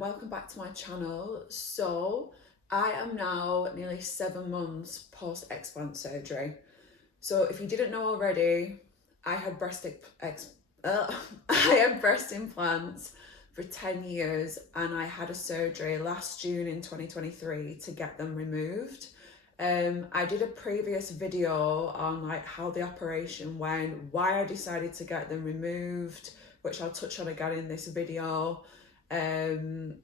and welcome back to my channel. So I am now nearly 7 months post-explant surgery. So if you didn't know already, I had I had breast implants for 10 years and I had a surgery last June in 2023 to get them removed. I did a previous video on like how the operation went, why I decided to get them removed, which I'll touch on again in this video. And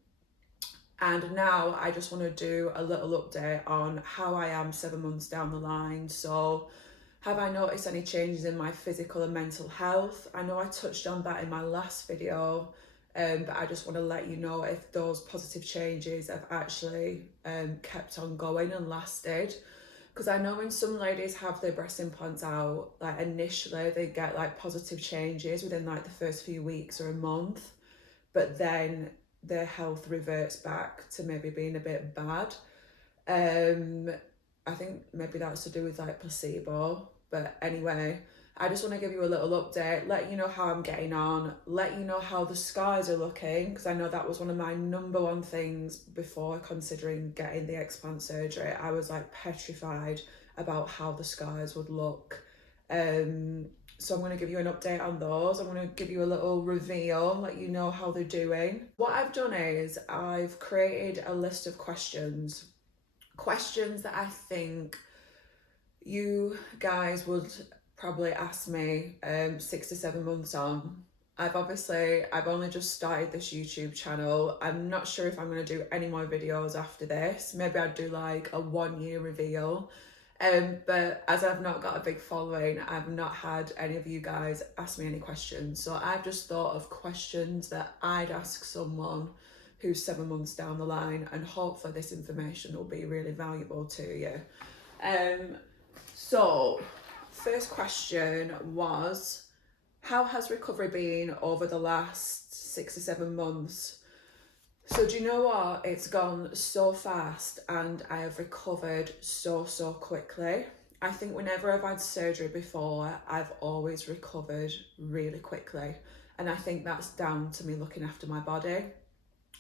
now I just want to do a little update on how I am 7 months down the line. So have I noticed any changes in my physical and mental health? I know I touched on that in my last video, but I just want to let you know if those positive changes have actually kept on going and lasted. Because I know when some ladies have their breast implants out, like initially they get like positive changes within like the first few weeks or a month, but then their health reverts back to maybe being a bit bad. I think maybe that's to do with like placebo, but anyway, I just want to give you a little update, let you know how I'm getting on, let you know how the scars are looking, because I know that was one of my number one things before considering getting the explant surgery. I was like petrified about how the scars would look. So I'm going to give you an update on those. I'm going to give you a little reveal, let you know how they're doing. What I've done is I've created a list of questions that I think you guys would probably ask me 6 to 7 months on. I've only just started this YouTube channel. I'm not sure if I'm going to do any more videos after this. Maybe I'd do like a 1-year reveal. But as I've not got a big following, I've not had any of you guys ask me any questions. So I've just thought of questions that I'd ask someone who's 7 months down the line, and hopefully this information will be really valuable to you. So first question was, how has recovery been over the last 6 to 7 months? So do you know what? It's gone so fast and I have recovered so quickly. I think whenever I've had surgery before, I've always recovered really quickly. And I think that's down to me looking after my body.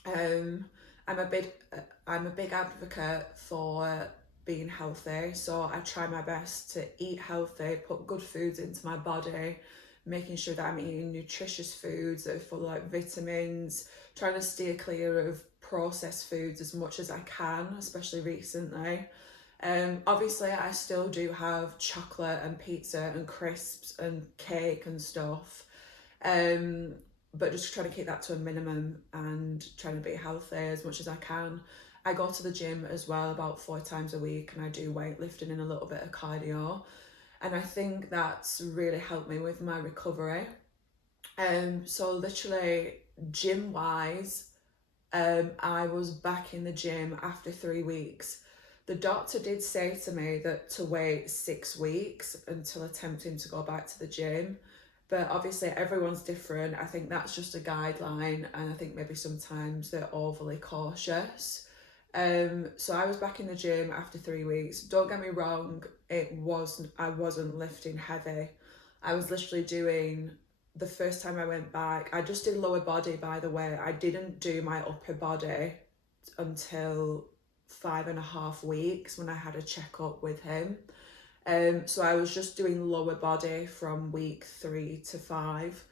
I'm a big advocate for being healthy. So I try my best to eat healthy, put good foods into my body, making sure that I'm eating nutritious foods that are full of like vitamins, trying to steer clear of processed foods as much as I can, especially recently. Obviously I still do have chocolate and pizza and crisps and cake and stuff, but just trying to keep that to a minimum and trying to be healthy as much as I can. I go to the gym as well about 4 times a week, and I do weightlifting and a little bit of cardio. And I think that's really helped me with my recovery. So literally gym wise, I was back in the gym after 3 weeks. The doctor did say to me that to wait 6 weeks until attempting to go back to the gym. But obviously everyone's different. I think that's just a guideline, and I think maybe sometimes they're overly cautious. So I was back in the gym after 3 weeks. Don't get me wrong, I wasn't lifting heavy. I was literally doing, the first time I went back, I just did lower body, by the way. I didn't do my upper body until 5.5 weeks when I had a checkup with him. So I was just doing lower body from week 3 to 5.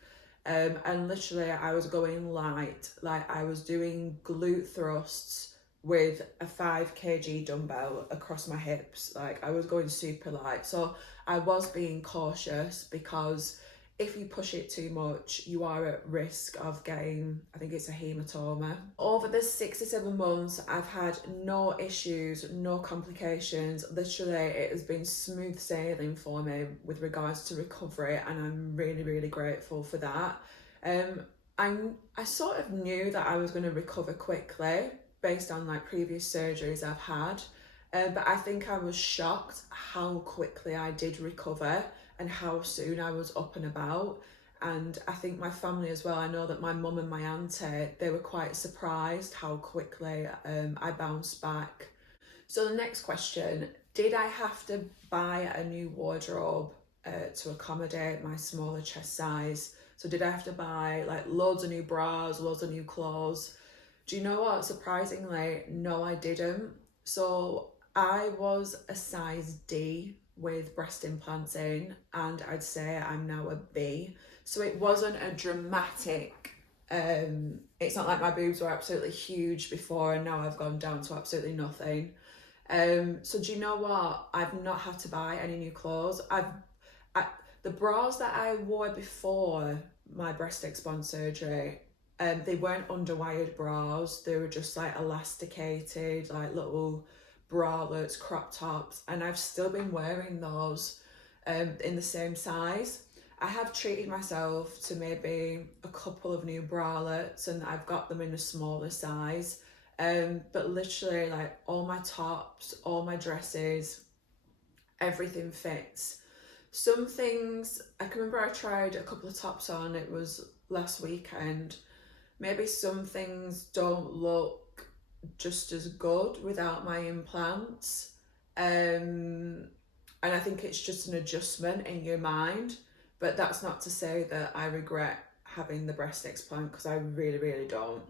And literally I was going light, like I was doing glute thrusts with a 5 kg dumbbell across my hips. Like I was going super light. So I was being cautious, because if you push it too much, you are at risk of getting, I think it's a hematoma. Over the 6 to 7 months, I've had no issues, no complications. Literally, it has been smooth sailing for me with regards to recovery, and I'm really grateful for that. I sort of knew that I was going to recover quickly based on like previous surgeries I've had, but I think I was shocked how quickly I did recover and how soon I was up and about. And I think my family as well, I know that my mum and my auntie, they were quite surprised how quickly I bounced back. So the next question, did I have to buy a new wardrobe to accommodate my smaller chest size? So did I have to buy like loads of new bras, loads of new clothes? Do you know what? Surprisingly, no, I didn't. So I was a size D with breast implants in, and I'd say I'm now a B. So it wasn't a dramatic, it's not like my boobs were absolutely huge before and now I've gone down to absolutely nothing. So do you know what? I've not had to buy any new clothes. The bras that I wore before my breast explant surgery, they weren't underwired bras. They were just like elasticated, like little bralettes, crop tops, and I've still been wearing those in the same size. I have treated myself to maybe a couple of new bralettes, and I've got them in a smaller size. But literally, like all my tops, all my dresses, everything fits. Some things, I can remember I tried a couple of tops on, it was last weekend. Maybe some things don't look just as good without my implants. And I think it's just an adjustment in your mind. But that's not to say that I regret having the breast explant, because I really, really don't.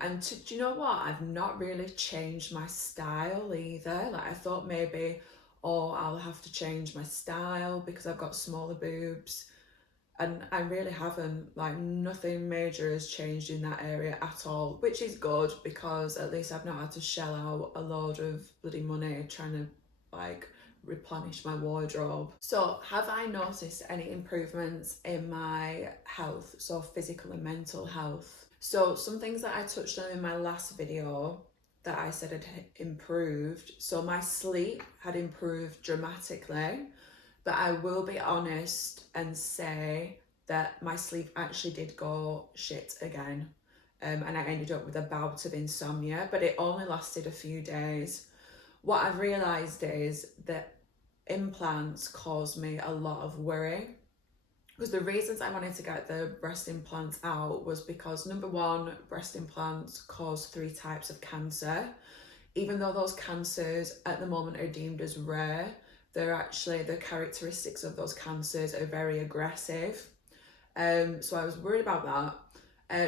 And do you know what? I've not really changed my style either. Like I thought maybe, oh, I'll have to change my style because I've got smaller boobs. And I really haven't. Like nothing major has changed in that area at all, which is good because at least I've not had to shell out a load of bloody money trying to like replenish my wardrobe. So have I noticed any improvements in my health, so physical and mental health? So some things that I touched on in my last video that I said had improved. So my sleep had improved dramatically, but I will be honest and say that my sleep actually did go shit again. And I ended up with a bout of insomnia, but it only lasted a few days. What I've realised is that implants cause me a lot of worry. Because the reasons I wanted to get the breast implants out was because, number one, breast implants cause 3 types of cancer. Even though those cancers at the moment are deemed as rare, they're actually, the characteristics of those cancers are very aggressive. So I was worried about that.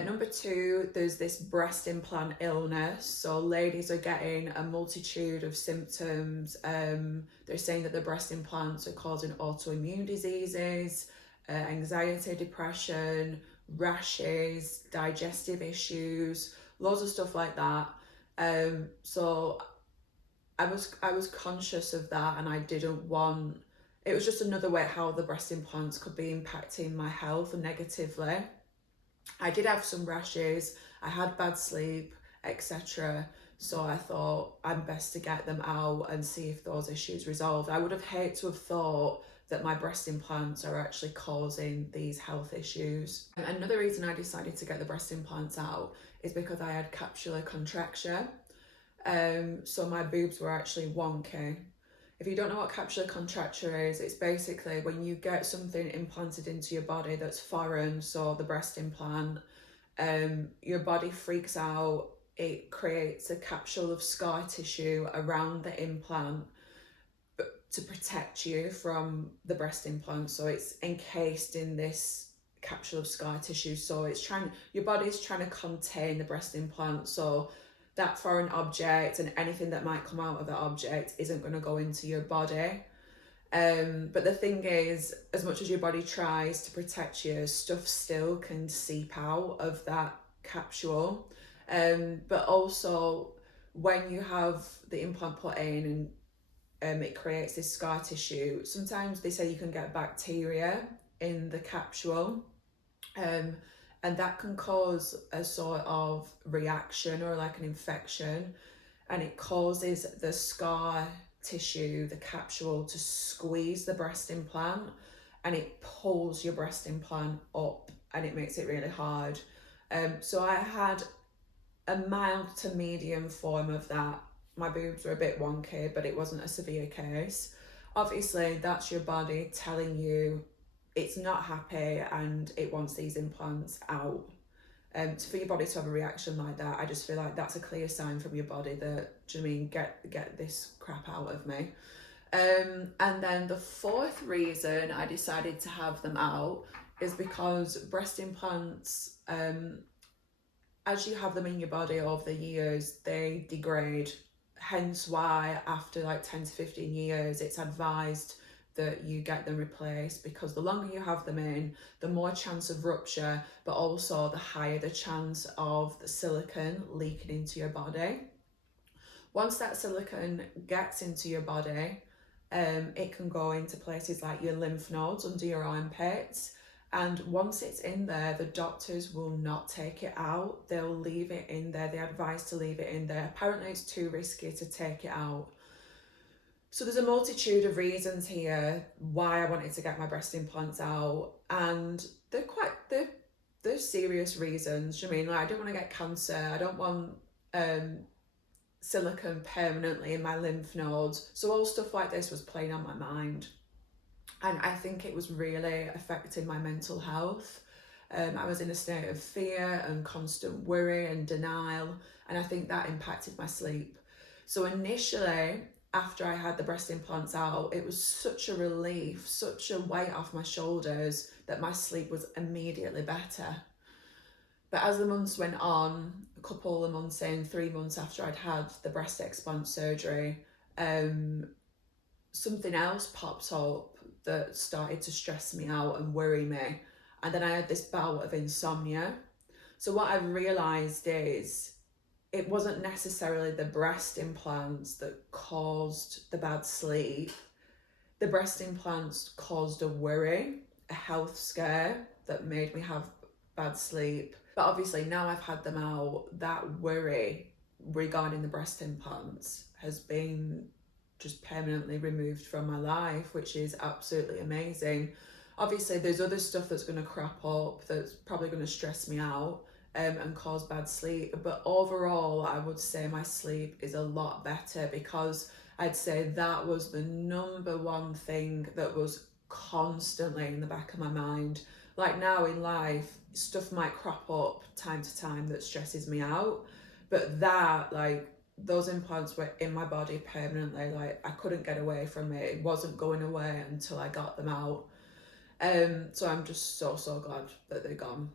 Number 2, there's this breast implant illness. So ladies are getting a multitude of symptoms. They're saying that the breast implants are causing autoimmune diseases, anxiety, depression, rashes, digestive issues, loads of stuff like that. So I was conscious of that, and I didn't want, it was just another way how the breast implants could be impacting my health negatively. I did have some rashes, I had bad sleep, etc. So I thought I'm best to get them out and see if those issues resolved. I would have hated to have thought that my breast implants are actually causing these health issues. And another reason I decided to get the breast implants out is because I had capsular contracture. So my boobs were actually wonky. If you don't know what capsular contracture is, it's basically when you get something implanted into your body that's foreign, so the breast implant, your body freaks out, it creates a capsule of scar tissue around the implant to protect you from the breast implant. So it's encased in this capsule of scar tissue, so it's your body's trying to contain the breast implant, so that foreign object and anything that might come out of that object isn't going to go into your body. But the thing is, as much as your body tries to protect you, stuff still can seep out of that capsule. But also when you have the implant put in and it creates this scar tissue, sometimes they say you can get bacteria in the capsule. And that can cause a sort of reaction or like an infection, and it causes the scar tissue, the capsule, to squeeze the breast implant, and it pulls your breast implant up and it makes it really hard. So I had a mild to medium form of that. My boobs were a bit wonky, but it wasn't a severe case. Obviously, that's your body telling you it's not happy and it wants these implants out. For your body to have a reaction like that, I just feel like that's a clear sign from your body that, do you know what I mean, get this crap out of me. And then the 4th reason I decided to have them out is because breast implants, as you have them in your body over the years, they degrade. Hence why after like 10 to 15 years, it's advised that you get them replaced, because the longer you have them in, the more chance of rupture, but also the higher the chance of the silicone leaking into your body. Once that silicone gets into your body, it can go into places like your lymph nodes under your armpits. And once it's in there, the doctors will not take it out. They'll leave it in there. They're advised to leave it in there. Apparently it's too risky to take it out. So there's a multitude of reasons here why I wanted to get my breast implants out. And they're serious reasons. I mean, like, I don't want to get cancer. I don't want silicone permanently in my lymph nodes. So all stuff like this was playing on my mind. And I think it was really affecting my mental health. I was in a state of fear and constant worry and denial. And I think that impacted my sleep. So initially, after I had the breast implants out, it was such a relief, such a weight off my shoulders that my sleep was immediately better. But as the months went on, a couple of months in, 3 months after I'd had the breast explant surgery, something else popped up that started to stress me out and worry me. And then I had this bout of insomnia. So what I've realised is it wasn't necessarily the breast implants that caused the bad sleep. The breast implants caused a worry, a health scare that made me have bad sleep. But obviously now I've had them out, that worry regarding the breast implants has been just permanently removed from my life, which is absolutely amazing. Obviously there's other stuff that's going to crop up that's probably going to stress me out and cause bad sleep, but overall I would say my sleep is a lot better, because I'd say that was the number one thing that was constantly in the back of my mind. Like now in life, stuff might crop up time to time that stresses me out, but that, like, those implants were in my body permanently. Like, I couldn't get away from it. It wasn't going away until I got them out. So I'm just so glad that they're gone.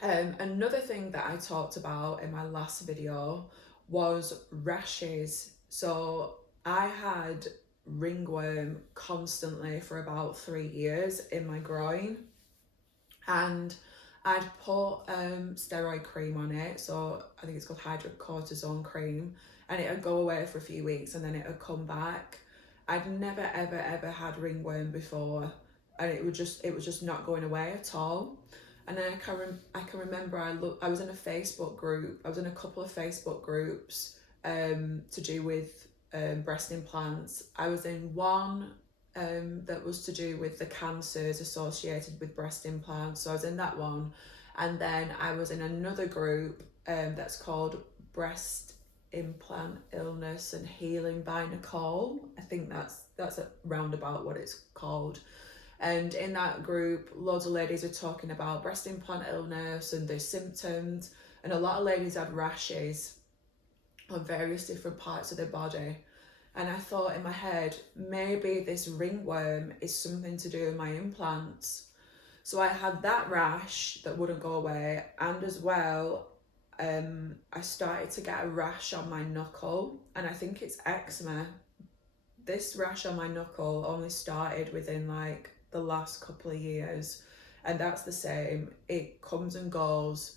Another thing that I talked about in my last video was rashes. So I had ringworm constantly for about 3 years in my groin, and I'd put steroid cream on it. So I think it's called hydrocortisone cream, and it would go away for a few weeks and then it would come back. I'd never ever had ringworm before, and it was just not going away at all. And then I can remember I was in a Facebook group. I was in a couple of Facebook groups to do with breast implants. I was in one that was to do with the cancers associated with breast implants. So I was in that one. And then I was in another group that's called Breast Implant Illness and Healing by Nicole. I think that's a roundabout what it's called. And in that group, loads of ladies are talking about breast implant illness and their symptoms. And a lot of ladies had rashes on various different parts of their body. And I thought in my head, maybe this ringworm is something to do with my implants. So I had that rash that wouldn't go away. And as well, I started to get a rash on my knuckle. And I think it's eczema. This rash on my knuckle only started within like the last couple of years, and that's the same. It comes and goes.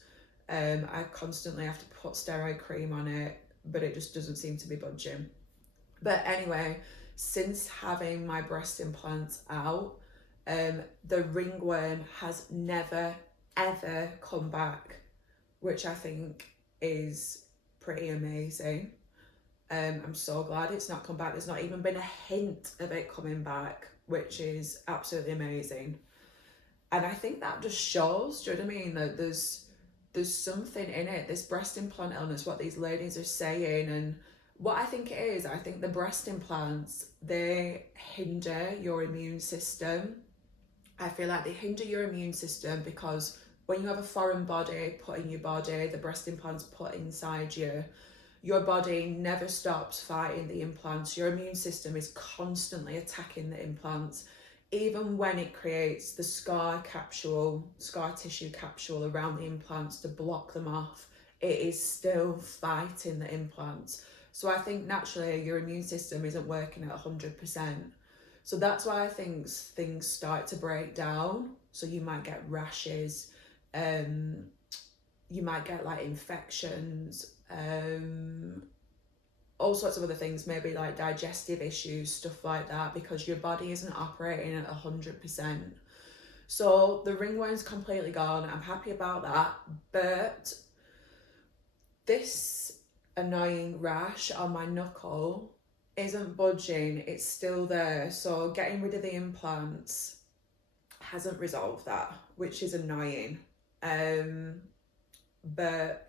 I constantly have to put steroid cream on it, but it just doesn't seem to be budging. But anyway, since having my breast implants out, the ringworm has never ever come back, which I think is pretty amazing. I'm so glad it's not come back. There's not even been a hint of it coming back, which is absolutely amazing. And I think that just shows, do you know what I mean, that there's something in it, this breast implant illness, what these ladies are saying. And what I think it is, I think the breast implants, they hinder your immune system. I feel like they hinder your immune system because when you have a foreign body put in your body, the breast implants put inside you, your body never stops fighting the implants. Your immune system is constantly attacking the implants, even when it creates the scar tissue capsule around the implants to block them off. it is still fighting the implants. So I think naturally your immune system isn't working at 100%. So that's why I think things start to break down. So you might get rashes, you might get like infections, all sorts of other things, maybe like digestive issues, stuff like that, because your body isn't operating at 100%. So the ringworm's completely gone. I'm happy about that. But this annoying rash on my knuckle isn't budging. It's still there. So getting rid of the implants hasn't resolved that, which is annoying. But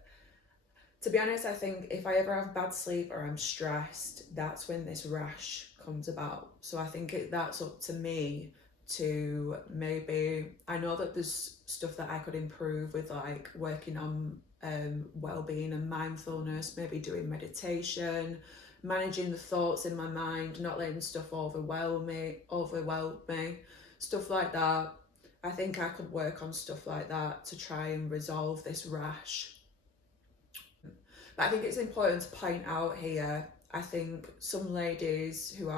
to be honest, I think if I ever have bad sleep or I'm stressed, that's when this rash comes about. So I think that's up to me to maybe, I know that there's stuff that I could improve with, like working on well-being and mindfulness, maybe doing meditation, managing the thoughts in my mind, not letting stuff overwhelm me, stuff like that. I think I could work on stuff like that to try and resolve this rash. But I think it's important to point out here, I think some ladies who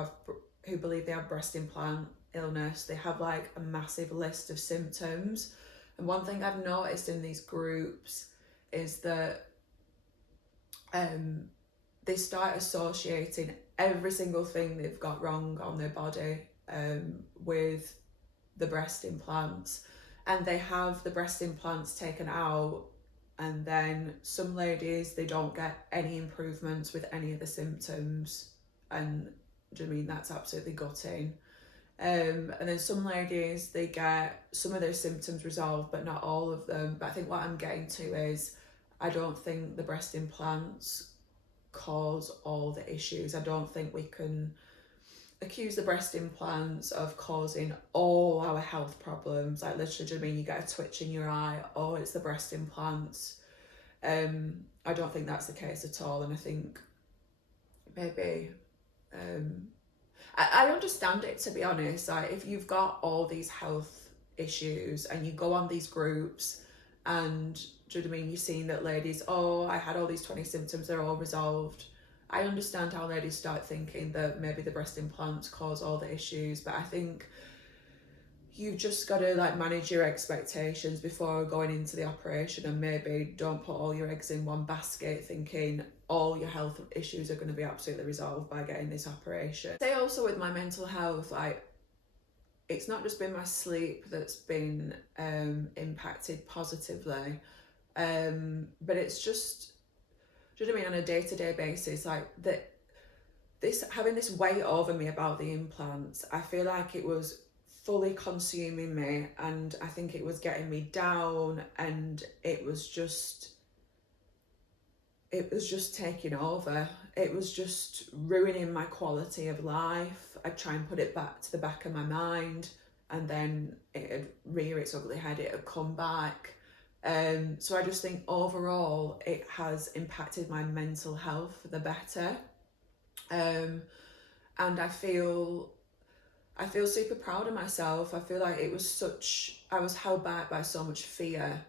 believe they have breast implant illness, they have like a massive list of symptoms. And one thing I've noticed in these groups is that they start associating every single thing they've got wrong on their body with the breast implants, and they have the breast implants taken out, and then some ladies, they don't get any improvements with any of the symptoms, and do you mean that's absolutely gutting. And then some ladies, they get some of their symptoms resolved but not all of them. But I think what I'm getting to is I don't think the breast implants cause all the issues. I don't think we can accuse the breast implants of causing all our health problems. Like literally, do you mean you get a twitch in your eye, oh, it's the breast implants? I don't think that's the case at all. And I think maybe I understand it, to be honest. Like if you've got all these health issues and you go on these groups and do you know what I mean, you're seeing that ladies, oh, I had all these 20 symptoms, they're all resolved. I understand how ladies start thinking that maybe the breast implants cause all the issues, but I think you've just got to like manage your expectations before going into the operation, and maybe don't put all your eggs in one basket thinking all your health issues are going to be absolutely resolved by getting this operation. Say also with my mental health, like it's not just been my sleep that's been impacted positively, but it's just, do you know what I mean, on a day-to-day basis, like having this weight over me about the implants, I feel like it was fully consuming me, and I think it was getting me down, and it was just taking over. It was just ruining my quality of life. I'd try and put it back to the back of my mind, and then it'd rear its ugly head, it'd come back. So I just think overall it has impacted my mental health for the better. And I feel super proud of myself. I feel like I was held back by so much fear,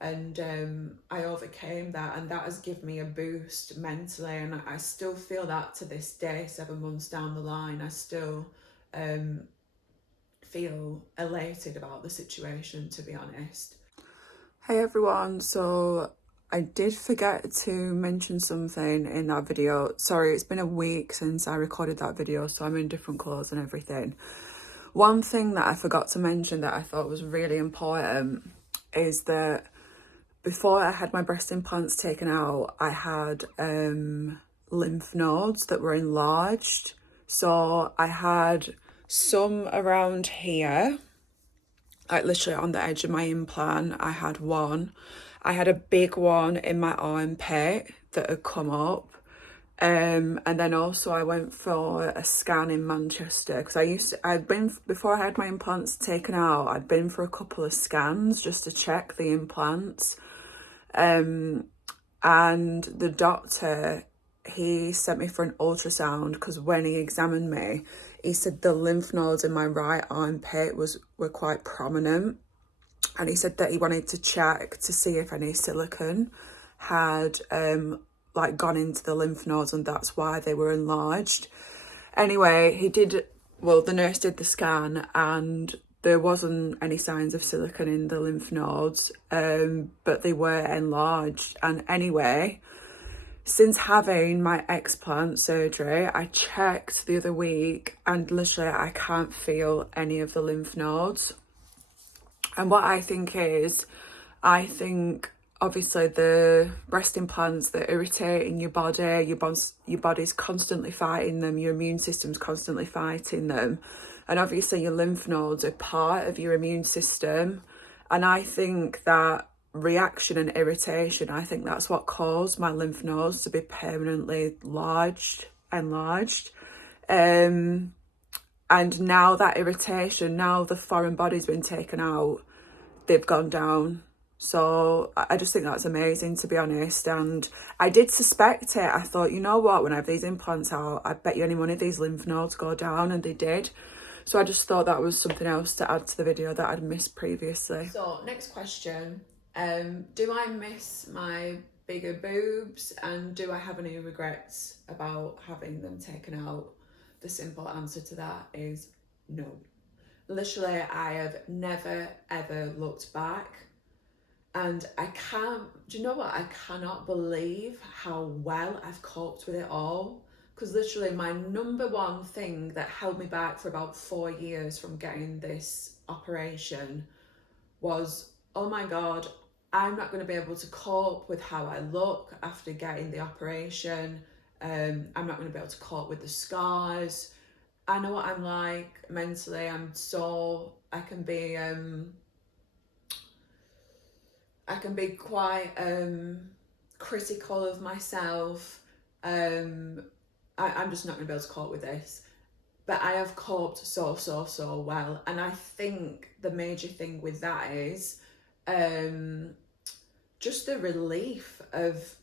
and I overcame that, and that has given me a boost mentally, and I still feel that to this day, 7 months down the line. I still feel elated about the situation, to be honest. Hey everyone, so I did forget to mention something in that video. Sorry, it's been a week since I recorded that video, so I'm in different clothes and everything. One thing that I forgot to mention that I thought was really important is that before I had my breast implants taken out, I had lymph nodes that were enlarged. So I had some around here, like literally on the edge of my implant. I had one. I had a big one in my armpit that had come up. And then also I went for a scan in Manchester, because before I had my implants taken out, I'd been for a couple of scans just to check the implants. And the doctor, he sent me for an ultrasound, because when he examined me, he said the lymph nodes in my right armpit were quite prominent, and he said that he wanted to check to see if any silicone had like gone into the lymph nodes, and that's why they were enlarged. Anyway, the nurse did the scan, and there wasn't any signs of silicone in the lymph nodes, but they were enlarged. And anyway, since having my explant surgery, I checked the other week, and literally I can't feel any of the lymph nodes. And what I think obviously the breast implants, they're irritating your body, your body's constantly fighting them, your immune system's constantly fighting them. And obviously your lymph nodes are part of your immune system. And I think that reaction and irritation, I think that's what caused my lymph nodes to be permanently enlarged. And now that irritation, now the foreign body's been taken out, they've gone down. So I just think that's amazing, to be honest. And I did suspect it. I thought, you know what, when I have these implants out, I bet you any money these lymph nodes go down, and they did. So I just thought that was something else to add to the video that I'd missed previously. So next question, do I miss my bigger boobs, and do I have any regrets about having them taken out? The simple answer to that is no. Literally, I have never ever looked back, and do you know what? I cannot believe how well I've coped with it all. Because literally my number one thing that held me back for about 4 years from getting this operation was, oh my God, I'm not going to be able to cope with how I look after getting the operation. I'm not going to be able to cope with the scars. I know what I'm like mentally. I can be quite critical of myself. I'm just not going to be able to cope with this. But I have coped so well. And I think the major thing with that is just the relief of,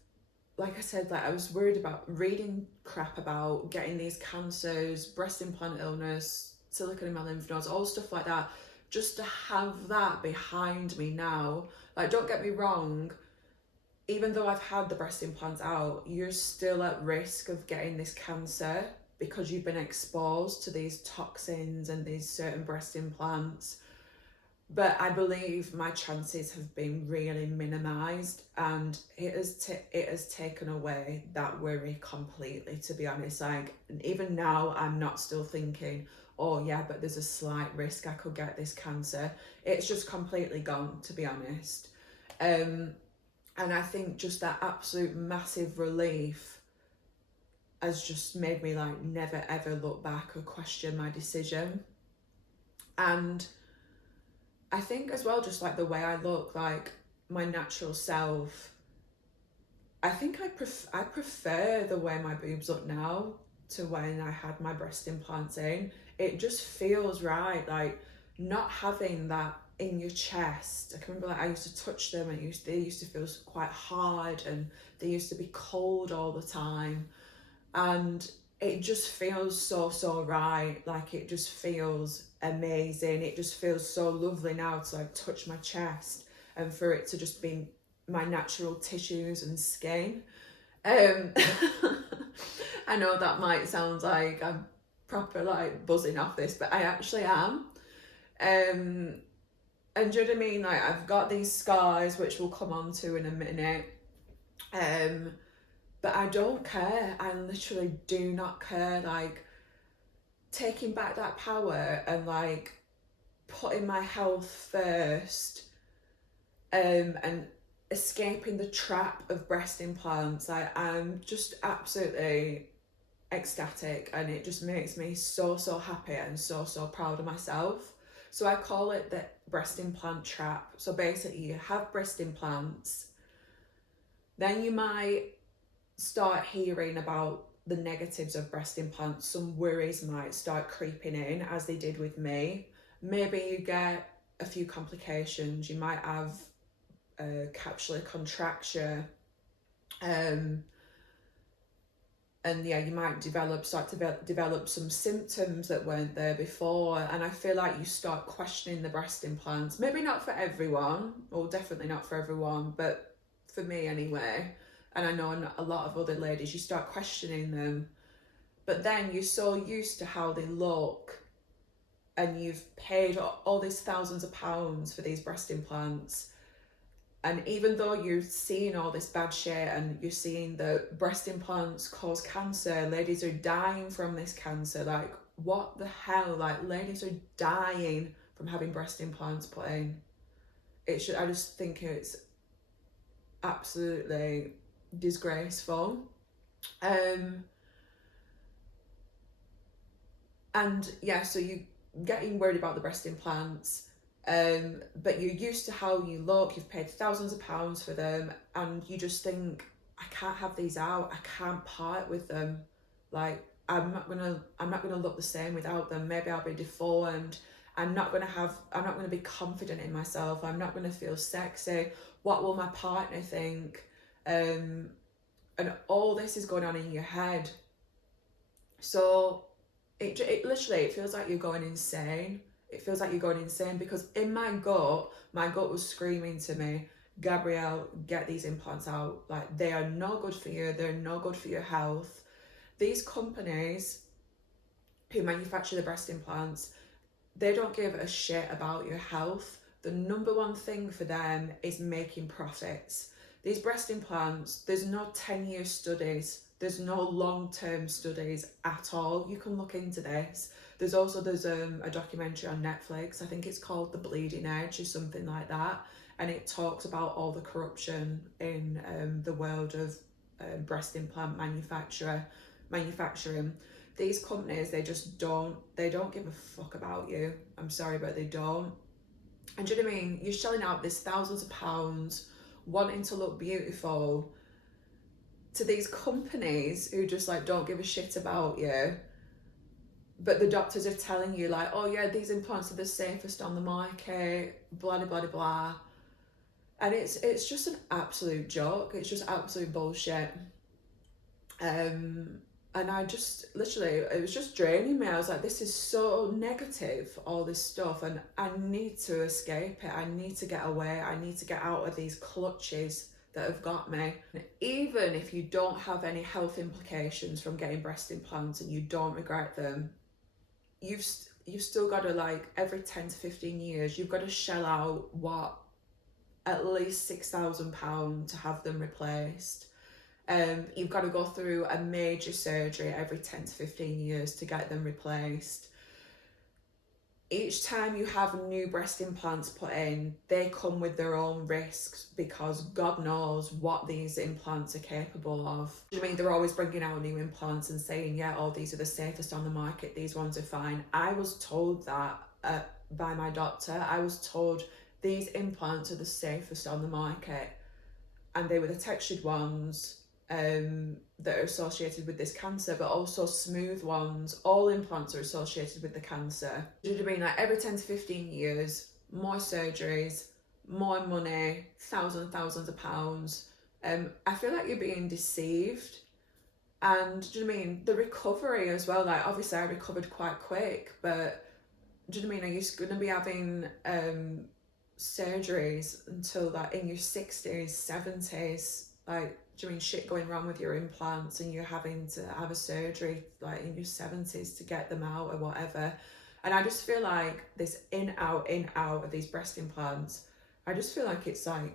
like I said, like I was worried about reading crap about getting these cancers, breast implant illness, silicone in my lymph nodes, all stuff like that. Just to have that behind me now. Like, don't get me wrong, even though I've had the breast implants out, you're still at risk of getting this cancer because you've been exposed to these toxins and these certain breast implants. But I believe my chances have been really minimised, and it has taken away that worry completely, to be honest. Like, even now, I'm not still thinking, oh yeah, but there's a slight risk I could get this cancer. It's just completely gone, to be honest. And I think just that absolute massive relief has just made me like never ever look back or question my decision. And I think as well, just like the way I look, like my natural self, I think I prefer the way my boobs look now to when I had my breast implants in. It just feels right, like not having that in your chest. I can remember, like, I used to touch them, and they used to feel quite hard, and they used to be cold all the time, and it just feels so right. Like, it just feels amazing. It just feels so lovely now to like touch my chest and for it to just be my natural tissues and skin. I know that might sound like I'm proper like buzzing off this, but I actually am. And do you know what I mean? Like, I've got these scars, which we'll come on to in a minute. But I don't care. I literally do not care. Like, taking back that power and like putting my health first, and escaping the trap of breast implants. I'm just absolutely ecstatic, and it just makes me so happy and so proud of myself. So I call it the breast implant trap. So basically, you have breast implants, then you might start hearing about the negatives of breast implants. Some worries might start creeping in, as they did with me. Maybe you get a few complications. You might have a capsular contracture, and yeah, you might start to develop some symptoms that weren't there before. And I feel like you start questioning the breast implants. Maybe not for everyone, or definitely not for everyone, but for me anyway, and I know a lot of other ladies, you start questioning them, but then you're so used to how they look, and you've paid all these thousands of pounds for these breast implants, and even though you're seeing all this bad shit and you're seeing that breast implants cause cancer, ladies are dying from this cancer, like what the hell, like ladies are dying from having breast implants put in. I just think it's absolutely disgraceful. And yeah, so you getting worried about the breast implants, but you're used to how you look, you've paid thousands of pounds for them, and you just think, I can't have these out, I can't part with them. Like I'm not gonna look the same without them. Maybe I'll be deformed. I'm not gonna be confident in myself. I'm not gonna feel sexy. What will my partner think? And all this is going on in your head. So it literally, it feels like you're going insane. It feels like you're going insane, because in my gut was screaming to me, Gabrielle, get these implants out. Like, they are no good for you. They're no good for your health. These companies who manufacture the breast implants, they don't give a shit about your health. The number one thing for them is making profits. These breast implants, there's no 10-year studies. There's no long-term studies at all. You can look into this. There's a documentary on Netflix. I think it's called The Bleeding Edge or something like that. And it talks about all the corruption in the world of breast implant manufacturing. These companies, they don't give a fuck about you. I'm sorry, but they don't. And do you know what I mean? You're shelling out this thousands of pounds, wanting to look beautiful, to these companies who just like don't give a shit about you. But the doctors are telling you like, oh yeah, these implants are the safest on the market, blah, blah, blah, blah. And it's just an absolute joke. It's just absolute bullshit. And I just literally, it was just draining me. I was like, this is so negative, all this stuff, and I need to escape it. I need to get away. I need to get out of these clutches that have got me. Even if you don't have any health implications from getting breast implants and you don't regret them, you've still got to, like, every 10 to 15 years, you've got to shell out at least £6,000 to have them replaced. You've got to go through a major surgery every 10 to 15 years to get them replaced. Each time you have new breast implants put in, they come with their own risks, because God knows what these implants are capable of. I mean, they're always bringing out new implants and saying, yeah, oh, these are the safest on the market, these ones are fine. I was told that by my doctor. I was told these implants are the safest on the market, and they were the textured ones that are associated with this cancer, but also smooth ones. All implants are associated with the cancer. Do you know what I mean? Like, every 10 to 15 years, more surgeries, more money, thousands of pounds. I feel like you're being deceived. And do you know what I mean? The recovery as well, like, obviously I recovered quite quick, but do you know what I mean? Are you going to be having surgeries until, like, in your 60s, 70s? Like, do you mean shit going wrong with your implants and you're having to have a surgery like in your 70s to get them out or whatever? And I just feel like this in out of these breast implants, I just feel like it's like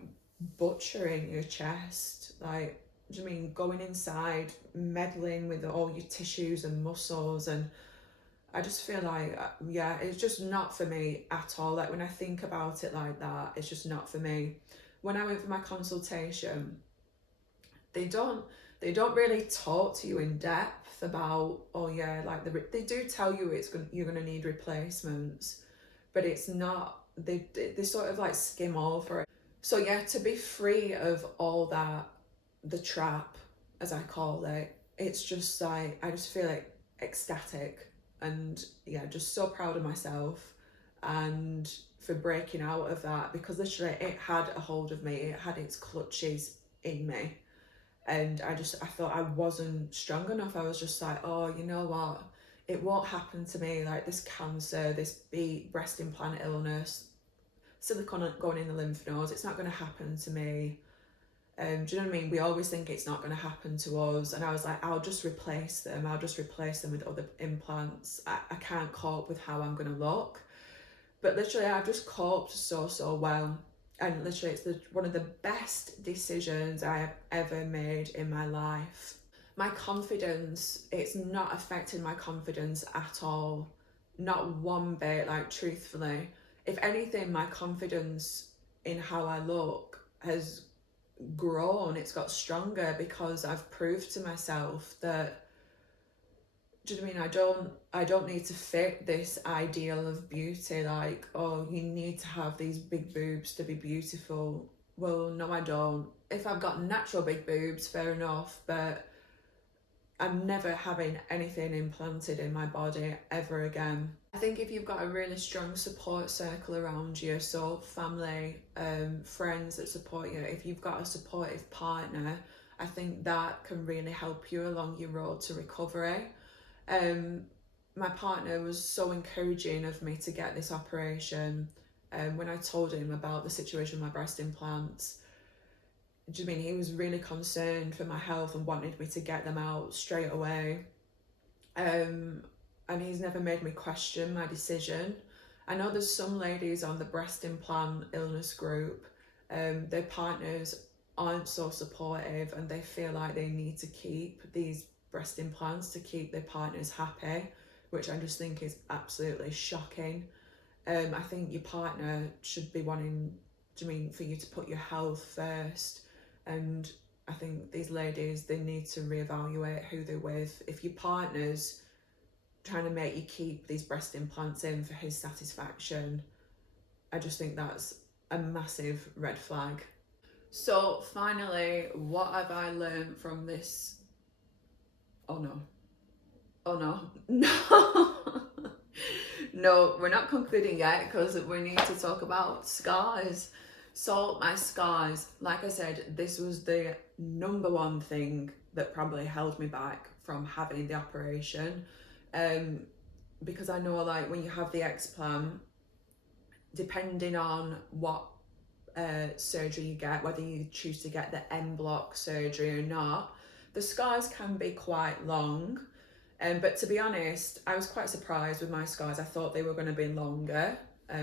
butchering your chest. Like, do you mean going inside, meddling with all your tissues and muscles? And I just feel like, yeah, it's just not for me at all. Like, when I think about it like that, it's just not for me. When I went for my consultation, they don't really talk to you in depth about, oh yeah, like they do tell you you're gonna need replacements, but it's not, they sort of like skim over it. So yeah, to be free of all that, the trap, as I call it, it's just like, I just feel like ecstatic, and yeah, just so proud of myself and for breaking out of that, because literally it had a hold of me, it had its clutches in me. And I thought I wasn't strong enough. I was just like, oh, you know what? It won't happen to me. Like, this cancer, this breast implant illness, silicone going in the lymph nodes, it's not going to happen to me. Do you know what I mean? We always think it's not going to happen to us. And I was like, I'll just replace them. I'll just replace them with other implants. I can't cope with how I'm going to look. But literally, I've just coped so well. And literally, it's one of the best decisions I have ever made in my life. My confidence, it's not affecting my confidence at all. Not one bit, like, truthfully. If anything, my confidence in how I look has grown, it's got stronger, because I've proved to myself that, do you know what I mean, I don't need to fit this ideal of beauty, like, oh, you need to have these big boobs to be beautiful. Well, no, I don't. If I've got natural big boobs, fair enough, but I'm never having anything implanted in my body ever again. I think if you've got a really strong support circle around you, so family, friends that support you, if you've got a supportive partner, I think that can really help you along your road to recovery. My partner was so encouraging of me to get this operation. When I told him about the situation with my breast implants, do you mean, he was really concerned for my health and wanted me to get them out straight away. And he's never made me question my decision. I know there's some ladies on the breast implant illness group, their partners aren't so supportive and they feel like they need to keep these breast implants to keep their partners happy, which I just think is absolutely shocking. I think your partner should be wanting, do you mean, for you to put your health first. And I think these ladies, they need to reevaluate who they're with. If your partner's trying to make you keep these breast implants in for his satisfaction, I just think that's a massive red flag. So finally, what have I learned from this? Oh no, no. No, we're not concluding yet, because we need to talk about scars. So my scars, like I said, this was the number one thing that probably held me back from having the operation. Because I know, like, when you have the explant, depending on what surgery you get, whether you choose to get the en bloc surgery or not, the scars can be quite long. But to be honest, I was quite surprised with my scars. I thought they were going to be longer,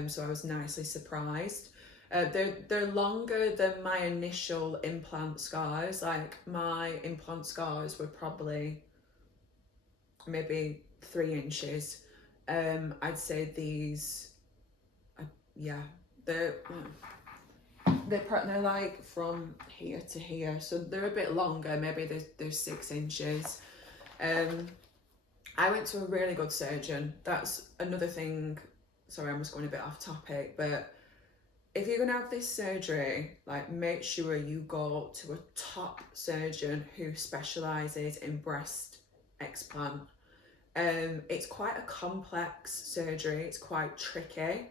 so I was nicely surprised. They're longer than my initial implant scars. Like, my implant scars were probably maybe 3 inches. I'd say these, yeah, they're like from here to here, so they're a bit longer. Maybe they're 6 inches. I went to a really good surgeon. That's another thing. Sorry, I'm just going a bit off topic, but if you're gonna have this surgery, like, make sure you go to a top surgeon who specialises in breast explant. It's quite a complex surgery. It's quite tricky,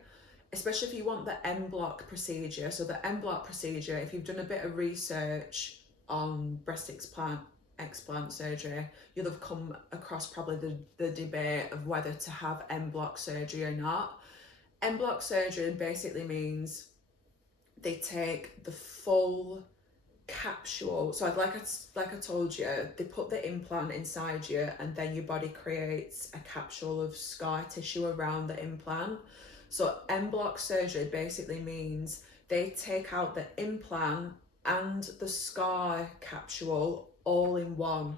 especially if you want the en bloc procedure. So the en bloc procedure, if you've done a bit of research on breast explant surgery, you'll have come across probably the debate of whether to have en bloc surgery or not. En bloc surgery basically means they take the full capsule. So like I told you, they put the implant inside you, and then your body creates a capsule of scar tissue around the implant. So en bloc surgery basically means they take out the implant and the scar capsule all in one.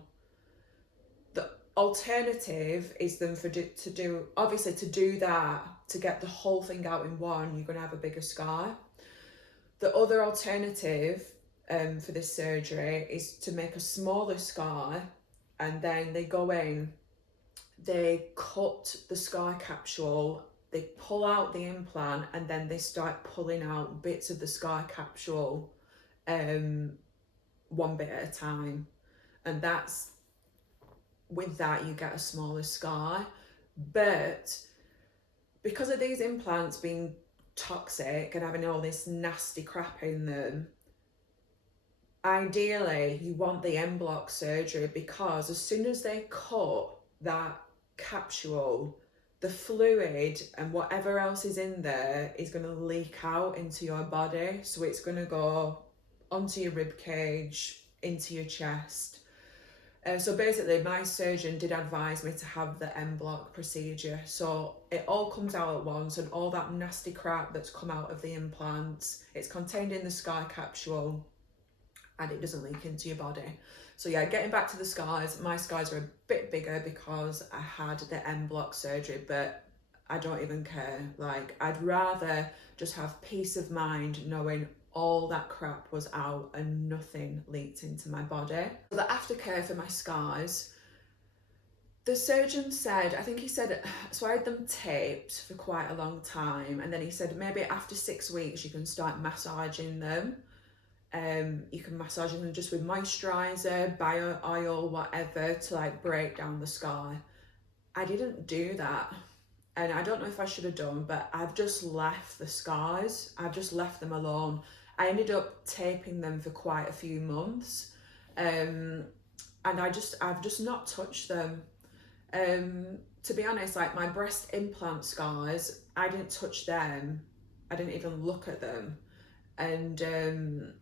The alternative is then to do that, to get the whole thing out in one, you're going to have a bigger scar. The other alternative for this surgery is to make a smaller scar, and then they go in, they cut the scar capsule, they pull out the implant, and then they start pulling out bits of the scar capsule, one bit at a time. And with that you get a smaller scar. But because of these implants being toxic and having all this nasty crap in them, ideally you want the en bloc surgery, because as soon as they cut that capsule, the fluid and whatever else is in there is going to leak out into your body. So it's going to go onto your rib cage, into your chest. So basically my surgeon did advise me to have the en-bloc procedure, so it all comes out at once, and all that nasty crap that's come out of the implants, it's contained in the scar capsule and it doesn't leak into your body. So yeah, getting back to the scars, my scars are a bit bigger because I had the en-bloc surgery, but I don't even care. Like, I'd rather just have peace of mind knowing all that crap was out and nothing leaked into my body. The aftercare for my scars, the surgeon said, I think he said, so I had them taped for quite a long time, and then he said maybe after 6 weeks you can start massaging them. You can massage them just with moisturizer, bia-alcl, whatever, to like break down the scar. I didn't do that, and I don't know if I should have done, but I've just left the scars. I've just left them alone. I ended up taping them for quite a few months, and I've just not touched them. To be honest, like my breast implant scars, I didn't touch them. I didn't even look at them, and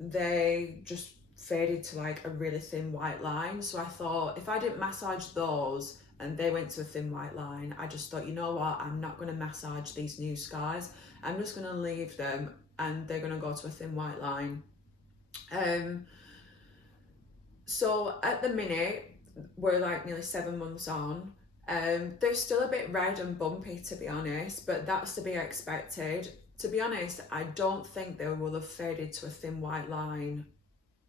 they just faded to like a really thin white line. So I thought, if I didn't massage those and they went to a thin white line, I just thought, you know what, I'm not going to massage these new scars. I'm just going to leave them and they're going to go to a thin white line. So at the minute, we're like nearly 7 months on. They're still a bit red and bumpy, to be honest, but that's to be expected. To be honest, I don't think they will have faded to a thin white line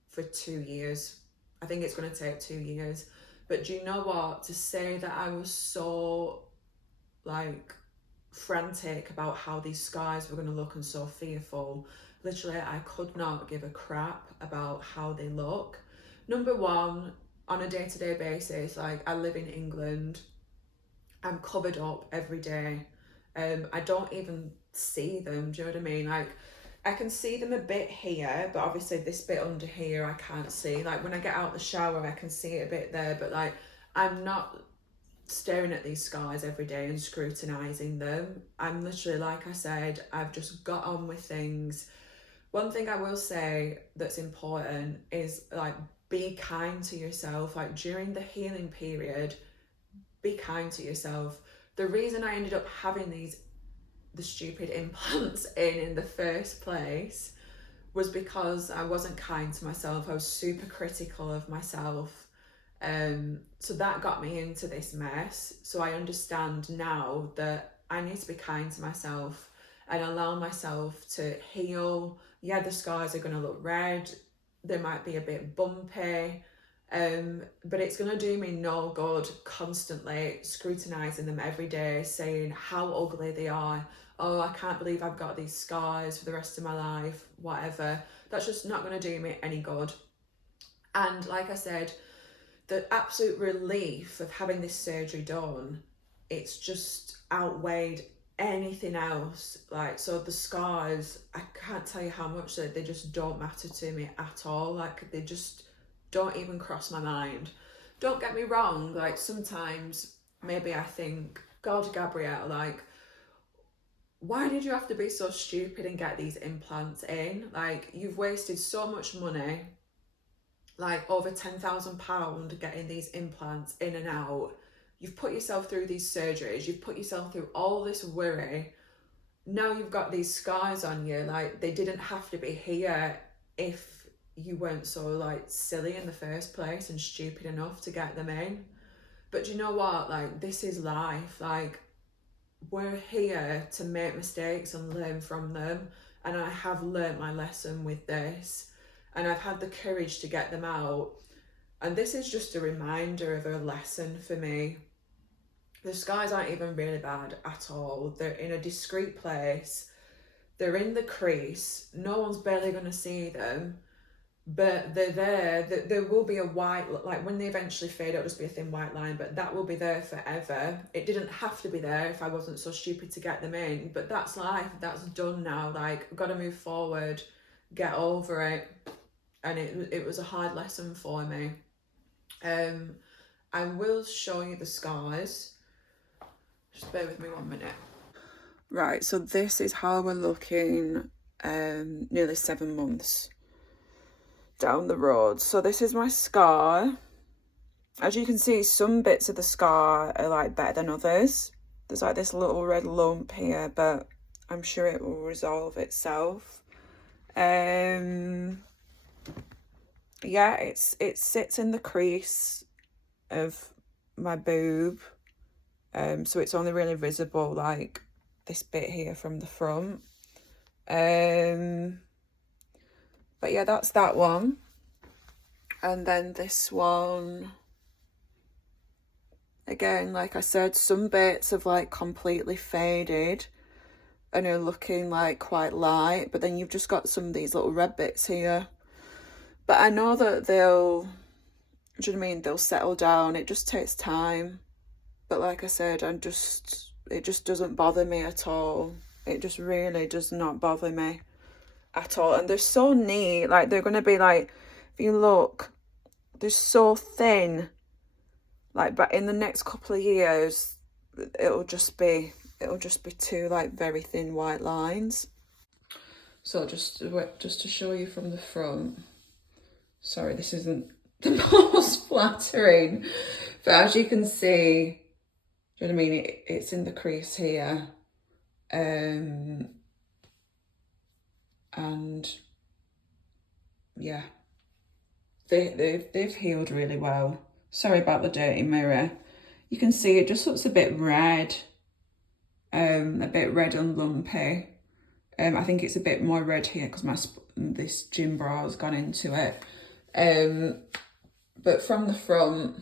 for 2 years. I think it's going to take 2 years. But do you know what? To say that I was so like frantic about how these scars were going to look and so fearful, literally I could not give a crap about how they look. Number one, on a day-to-day basis, like I live in England, I'm covered up every day. I don't even see them, do you know what I mean? Like, I can see them a bit here, but obviously this bit under here I can't see. Like when I get out the shower I can see it a bit there, but like I'm not staring at these scars every day and scrutinizing them. I'm literally, like I said, I've just got on with things. One thing I will say that's important is like, be kind to yourself. Like during the healing period, be kind to yourself. The reason I ended up having the stupid implants in the first place was because I wasn't kind to myself. I was super critical of myself. So that got me into this mess. So I understand now that I need to be kind to myself and allow myself to heal. Yeah, the scars are going to look red. They might be a bit bumpy. But it's going to do me no good constantly scrutinizing them every day, saying how ugly they are. Oh, I can't believe I've got these scars for the rest of my life, whatever. That's just not going to do me any good. And like I said, the absolute relief of having this surgery done, it's just outweighed anything else. Like, so the scars, I can't tell you how much they just don't matter to me at all. Like, they just don't even cross my mind. Don't get me wrong, like sometimes maybe I think, God, Gabrielle, like, why did you have to be so stupid and get these implants in? Like, you've wasted so much money, like over £10,000 getting these implants in and out. You've put yourself through these surgeries, you've put yourself through all this worry. Now you've got these scars on you. Like, they didn't have to be here if you weren't so like silly in the first place and stupid enough to get them in. But you know what? Like, this is life. Like, we're here to make mistakes and learn from them. And I have learnt my lesson with this. And I've had the courage to get them out. And this is just a reminder of a lesson for me. The scars aren't even really bad at all. They're in a discreet place. They're in the crease. No one's barely going to see them. But they're there. There will be a white, like when they eventually fade, it'll just be a thin white line, but that will be there forever. It didn't have to be there if I wasn't so stupid to get them in, but that's life. That's done now. Like, I've got to move forward, get over it. And it was a hard lesson for me. I will show you the scars. Just bear with me 1 minute. Right, so this is how we're looking nearly 7 months down the road. So this is my scar. As you can see, some bits of the scar are like better than others. There's like this little red lump here, but I'm sure it will resolve itself. Yeah, it sits in the crease of my boob, so it's only really visible like this bit here from the front. But yeah, that's that one. And then this one, again, like I said, some bits have like completely faded and are looking like quite light, but then you've just got some of these little red bits here. But I know that they'll, do you know what I mean, they'll settle down. It just takes time. But like I said, it just doesn't bother me at all. It just really does not bother me at all. And they're so neat. Like, they're going to be like, if you look, they're so thin. Like, but in the next couple of years, it'll just be two like very thin white lines. So just to show you from the front. Sorry, this isn't the most flattering, but as you can see, do you know what I mean? It's in the crease here, and yeah, they've healed really well. Sorry about the dirty mirror. You can see it just looks a bit red, a bit red and lumpy. I think it's a bit more red here because this gym bra has gone into it. But from the front,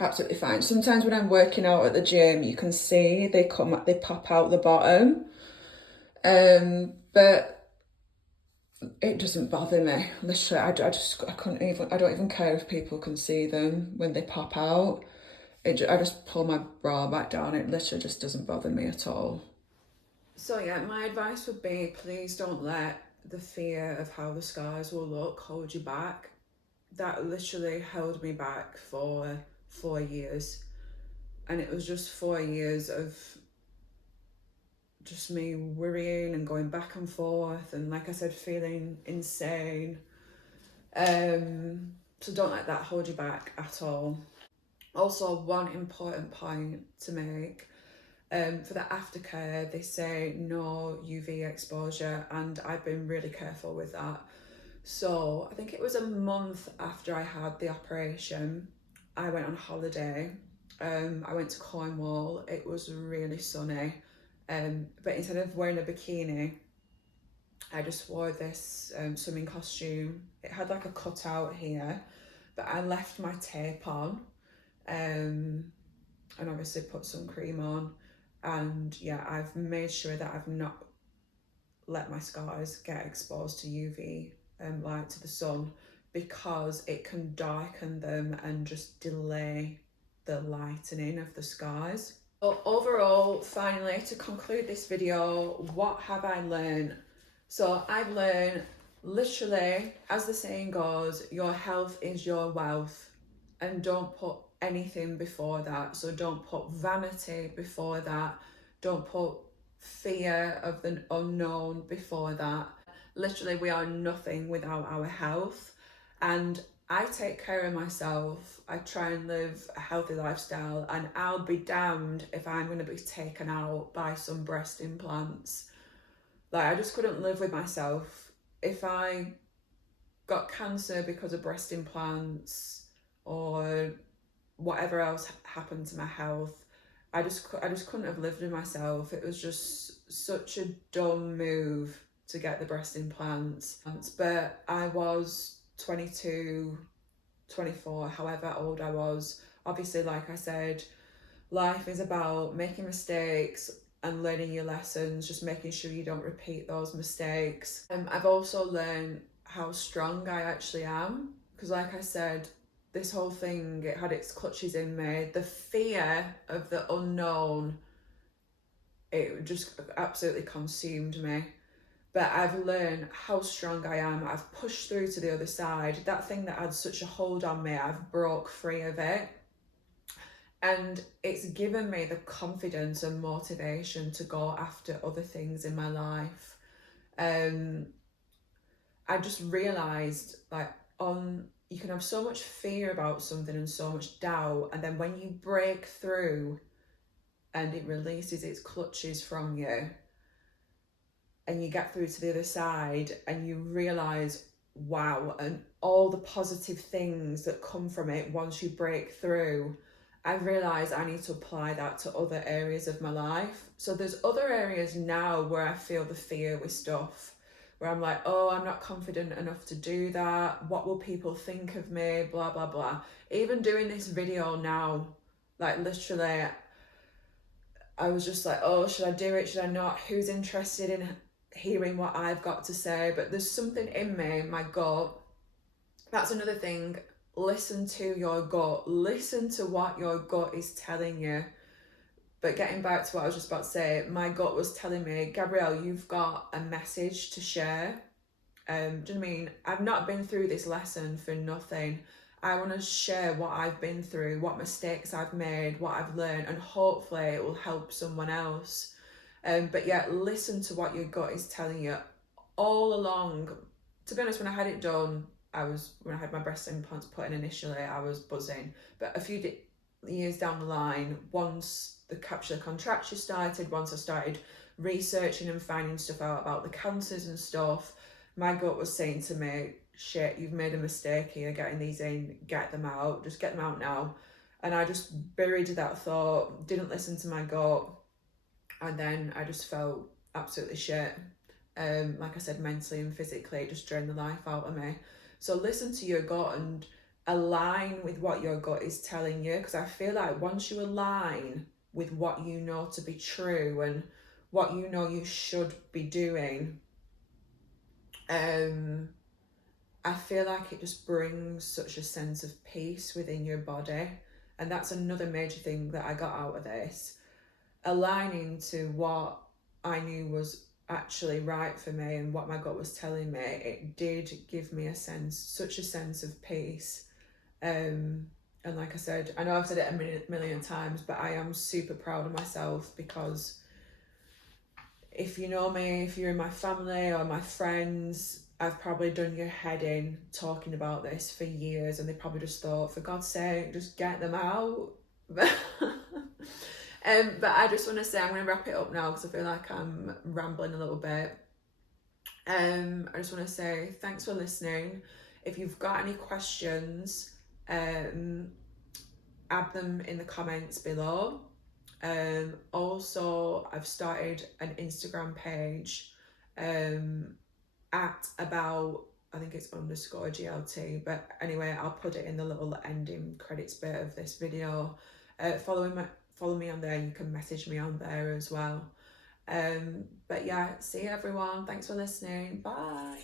absolutely fine. Sometimes when I'm working out at the gym, you can see they pop out the bottom. But it doesn't bother me. Literally, I don't even care if people can see them when they pop out. I just pull my bra back down. It literally just doesn't bother me at all. So yeah, my advice would be, please don't let the fear of how the scars will look hold you back. That literally held me back for 4 years. And it was just 4 years of just me worrying and going back and forth, and like I said, feeling insane. So don't let that hold you back at all. Also, one important point to make, for the aftercare, they say no UV exposure, and I've been really careful with that. So I think it was a month after I had the operation, I went on holiday. I went to Cornwall. It was really sunny, but instead of wearing a bikini, I just wore this swimming costume. It had like a cutout here, but I left my tape on, and obviously put some cream on. And yeah, I've made sure that I've not let my scars get exposed to UV light, to the sun, because it can darken them and just delay the lightening of the scars. So overall, finally, to conclude this video, what have I learned? So I've learned, literally, as the saying goes, your health is your wealth, and don't put anything before that. So don't put vanity before that. Don't put fear of the unknown before that. Literally, we are nothing without our health, and I take care of myself. I try and live a healthy lifestyle, and I'll be damned if I'm going to be taken out by some breast implants. Like, I just couldn't live with myself. If I got cancer because of breast implants or whatever else happened to my health, I just couldn't have lived with myself. It was just such a dumb move to get the breast implants. But I was 22, 24, however old I was. Obviously, like I said, life is about making mistakes and learning your lessons, just making sure you don't repeat those mistakes. I've also learned how strong I actually am, because like I said, this whole thing, it had its clutches in me. The fear of the unknown, it just absolutely consumed me. But I've learned how strong I am. I've pushed through to the other side. That thing that had such a hold on me, I've broke free of it. And it's given me the confidence and motivation to go after other things in my life. I just realised, like, you can have so much fear about something and so much doubt, and then when you break through and it releases its clutches from you and you get through to the other side and you realise, wow, and all the positive things that come from it once you break through, I realised I need to apply that to other areas of my life. So there's other areas now where I feel the fear with stuff, where I'm like, oh, I'm not confident enough to do that. What will people think of me? Blah, blah, blah. Even doing this video now, like literally, I was just like, oh, should I do it? Should I not? Who's interested in hearing what I've got to say? But there's something in me, my gut. That's another thing. Listen to your gut. Listen to what your gut is telling you. But getting back to what I was just about to say, my gut was telling me, Gabrielle, you've got a message to share. Do you know what I mean? I've not been through this lesson for nothing. I want to share what I've been through, what mistakes I've made, what I've learned, and hopefully it will help someone else. But yeah, listen to what your gut is telling you all along. To be honest, when I had it done, when I had my breast implants put in initially, I was buzzing. But a few years down the line, once the capsular contracture started, once I started researching and finding stuff out about the cancers and stuff, my gut was saying to me, shit, you've made a mistake here getting these in, get them out, just get them out now. And I just buried that thought, didn't listen to my gut, and then I just felt absolutely shit. Like I said, mentally and physically, it just drained the life out of me. So listen to your gut and align with what your gut is telling you, because I feel like once you align with what you know to be true and what you know you should be doing, I feel like it just brings such a sense of peace within your body. And that's another major thing that I got out of this. Aligning to what I knew was actually right for me and what my gut was telling me, it did give me such a sense of peace. And like I said, I know I've said it a million times, but I am super proud of myself, because if you know me, if you're in my family or my friends, I've probably done your head in talking about this for years, and they probably just thought, for God's sake, just get them out. But I just want to say, I'm going to wrap it up now because I feel like I'm rambling a little bit. I just want to say thanks for listening. If you've got any questions, add them in the comments below. Also, I've started an Instagram page at about, I think it's _GLT, but anyway, I'll put it in the little ending credits bit of this video. Follow me on there. You can message me on there as well. But yeah, see you everyone. Thanks for listening. Bye.